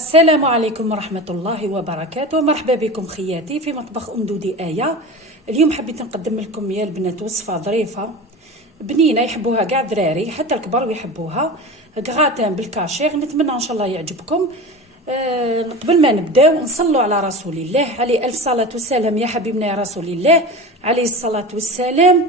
السلام عليكم ورحمة الله وبركاته. مرحبا بكم خياتي في مطبخ دودي آية. اليوم حبيت نقدم لكم يا البنات وصفة ظريفة بنينة يحبوها كاع دراري حتى الكبار يحبوها، غراتان بالكاشير. نتمنى ان شاء الله يعجبكم. قبل ما نبداو نصلوا على رسول الله عليه الف صلاة والسلام. يا حبيبنا يا رسول الله عليه الصلاة والسلام.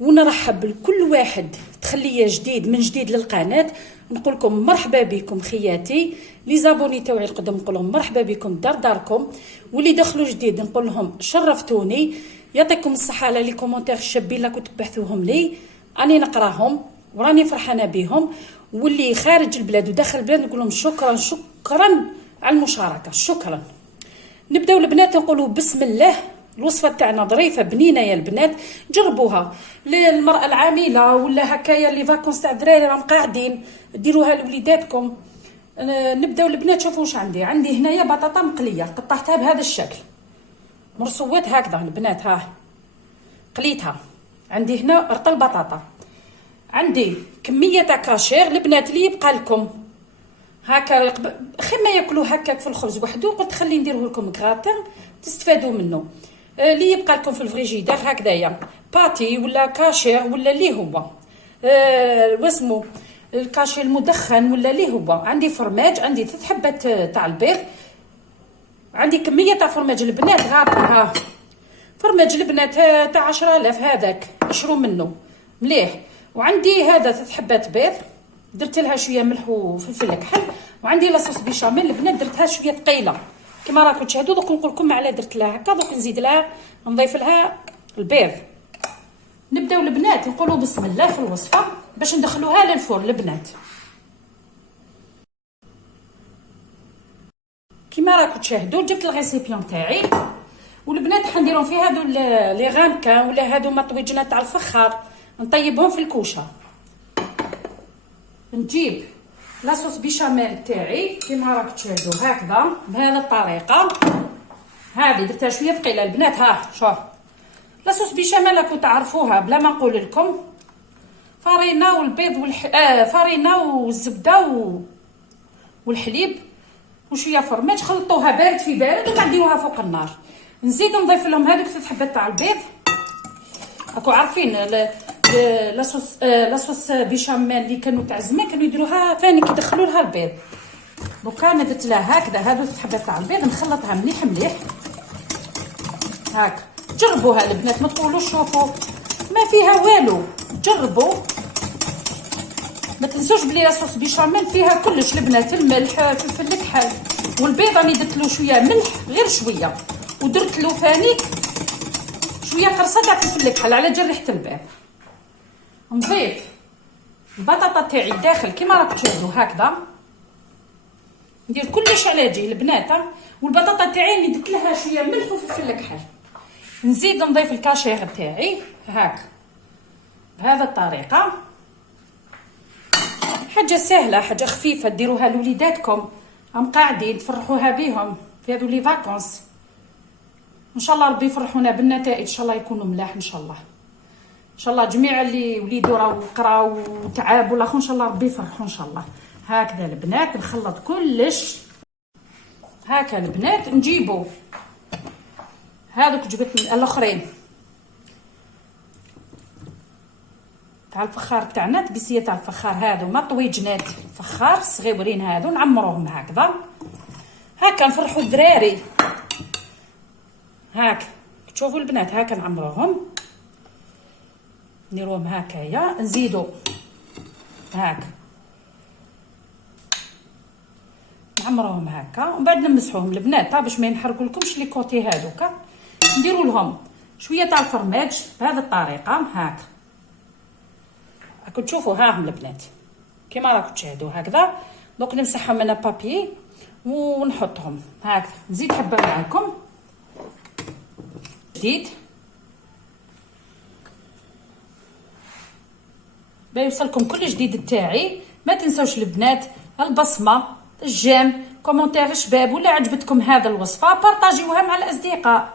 ونرحب بكل واحد تخليه جديد من جديد للقناه، نقول لكم مرحبا بكم خياتي. لي زابوني تاوعي القدم نقول لهم مرحبا بكم داركم، واللي دخلوا جديد نقول لهم شرفتوني. يعطيكم الصحه على لي كومونتير الشابين اللي كنتوا تبحثوهم لي، راني نقراهم وراني فرحانه بهم. واللي خارج البلاد وداخل البلاد نقول لهم شكرا على المشاركه، شكرا. نبداو البنات نقولوا بسم الله. الوصفه تاعنا ظريفه بنينه يا البنات، جربوها للمراه العامله ولا هكايا لي فاكونس تاع الدراري راهم قاعدين، ديروها لوليداتكم. نبداو البنات. شوفوا واش عندي هنايا بطاطا مقليه قطعتها بهذا الشكل مرصوات هكذا البنات، ها قليتها. عندي هنا رطل بطاطا، عندي كميه تاع كاشير البنات اللي يبقى لكم هكا خير ما ياكلوا هكاك في الخبز وحده. قلت خلي نديره لكم كراتان تستفادوا منه. اللي يبقى لكم في الفريجيدير هكذايا باتي ولا كاشير ولا اللي هو واسمو الكاشير المدخن ولا اللي هو. عندي فرماج، عندي 3 حبات تاع البيض، عندي كميه تاع فرماج البنات غابها فرماج البنات تاع 10000 هذاك اشرو منه مليح. وعندي هذا 3 حبات بيض درت لها شويه ملح وفلفل كحل. وعندي لاصوص بيشاميل البنات درتها شويه ثقيله كما راكم تشاهدوا. دوك نقول لكم على درت لها هكا. دوك نزيد لها نضيف لها البيض. نبداو البنات نقولوا بسم الله في الوصفه باش ندخلوها للفرن البنات. كما راكم تشاهدوا جبت الريسيبيون تاعي والبنات حنديرهم فيه هادو لي غامكان ولا هادو مطويجنا تاع الفخار، نطيبهم في الكوشه. نجيب لاصوص بيشاميل تاعي كما راكم تشاهدوا هكذا بهذه الطريقه. هذه درتها شويه ثقيله البنات، ها شوف لاصوص بيشاميل راكم تعرفوها بلا ما نقول لكم. فرينه والبيض فرينه والزبده والحليب وشويه فرماج، خلطوها بارد في بارد وبعد ديروها فوق النار. نزيد نضيف لهم هذوك 3 حبات تاع البيض. راكم عارفين لاصوص بيشاميل اللي كانوا تاع زمان كانوا يديروها ثاني كيدخلوا لها البيض. دوكا انا درت لها هكذا هذو 3 حبات تاع البيض نخلطها مليح هاك. جربوها البنات ما تقولوش شوفوا ما فيها والو، جربوا. ما تنسوش بلي لاصوص بيشاميل فيها كلش البنات، الملح فلفل الكحل والبيض راني درت له شويه ملح غير شويه، ودرت له ثاني شويه قرصه تاع فلفل الكحل على جال ريحه البيض. نضيف البطاطا تاعي داخل كما راكم تشوفوا هكذا. ندير كلش على جي البنات. والبطاطا تاعي اللي درت لها شويه ملح وفلفل الكحل. نزيد نضيف الكاشير تاعي هاك بهذه الطريقه. حاجه سهله حاجه خفيفه ديروها لوليداتكم هم قاعدين تفرحوها بهم في هذو لي فاكونس. ان شاء الله ربي يفرحونا بالنتائج، ان شاء الله يكونوا ملاح ان شاء الله. ان شاء الله جميع اللي وليدو راهو قراو وتعبوا الاخر ان شاء الله ربي يفرحوا ان شاء الله. هكذا البنات نخلط كلش هكا البنات. نجيبوا هذوك جبت الاخرين تاع الفخار تاعنا تقسيه تاع الفخار، هادو مطويجنات فخار صغيورين هادو نعمروهم هكذا هكا نفرحوا الدراري. هاك تشوفوا البنات هكا نعمروهم نديروهم هكايا. نزيدو هاك نعمروهم هكا ومن بعد نمسحوهم البنات باش ما ينحرقوا لكمش لي كوتي هذوك. نديروا لهم شويه تاع الفرماج بهذه الطريقه هاك. راكم تشوفوا هاهم البنات كما راكم تشاهدوا هكذا. دونك نمسحهم انا بابي ونحطهم هكذا. نزيد حبه معاكم جديد بيوصلكم كل جديد تاعي. ما تنسوش البنات البصمه، الجيم، كومونتير شباب ولا عجبتكم هذا الوصفه بارطاجيوها مع الاصدقاء.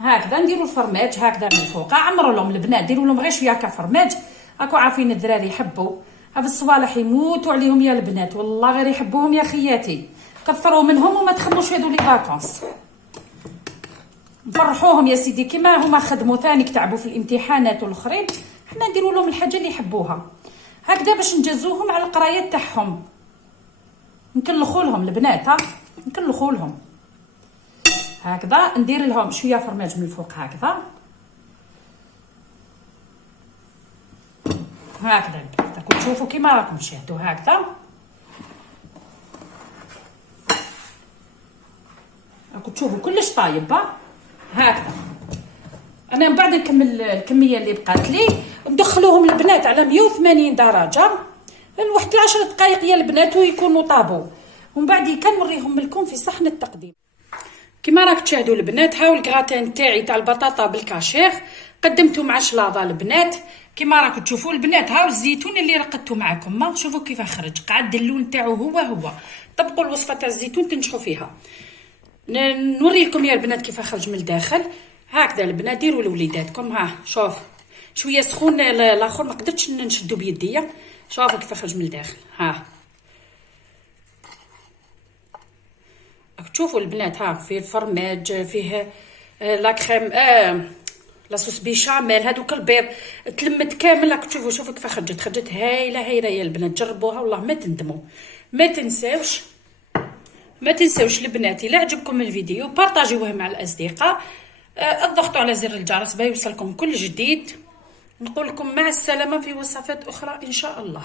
هكذا نديروا الفرماج هكذا من فوق. عمروا لهم البنات ديروا لهم غير شويه كفرماج. راكو عارفين الدراري يحبوا هذا الصوالح يموتوا عليهم يا البنات، والله غير يحبوهم يا خياتي. كثروا منهم وما تخلوش هذو لي فاكونس. نفرحوهم يا سيدي كيما هما خدموا ثاني تعبوا في الامتحانات والاخرين، حنا نديروا لهم الحاجه اللي يحبوها هكذا باش نجازوهم على القرايه تاعهم. نكلخوا لهم البنات، نكلخوا لهم هكذا. ندير لهم شويه فرماج من الفوق هكذا هكذا راكم تشوفوا كيما راكم تشاهدوا هكذا. راكم تشوفوا كلش طايب هكذا. انا من بعد نكمل الكميه اللي بقات لي، ندخلوهم البنات على 180 درجه لواحد 10 دقائق يا البنات ويكونوا طابوا، ومن بعد كنوريهم لكم في صحن التقديم. كما راك تشاهدوا البنات، هاو الكراتان تاعي تاع البطاطا بالكاشير قدمته مع شلاضه البنات. كما راكم تشوفوا البنات، هاو الزيتون اللي رقدته معكم، ما شوفوا كيف خرج، قعد اللون تاعو هو. طبقوا الوصفه تاع الزيتون تنجحوا فيها. نوري لكم يا البنات كيف خرج من الداخل هكذا. البنات ديروا لوليداتكم، ها شوف شويه سخون الاخر ما قدرتش نشدو بيديا، شوفوا كيف خرج من الداخل. ها تشوفوا البنات، ها فيه الفرماج، فيه لا كريم لاصوص بيشاميل، هذوك البيض تلمت كامل. راك تشوفوا شوفوا كيف خرجت هايله يا البنات. جربوها والله ما تندموا. ما تنساوش البنات الا عجبكم الفيديو بارطاجيوه مع الاصدقاء، اضغطوا على زر الجرس باش يوصلكم كل جديد. نقول لكم مع السلامه في وصفات اخرى ان شاء الله.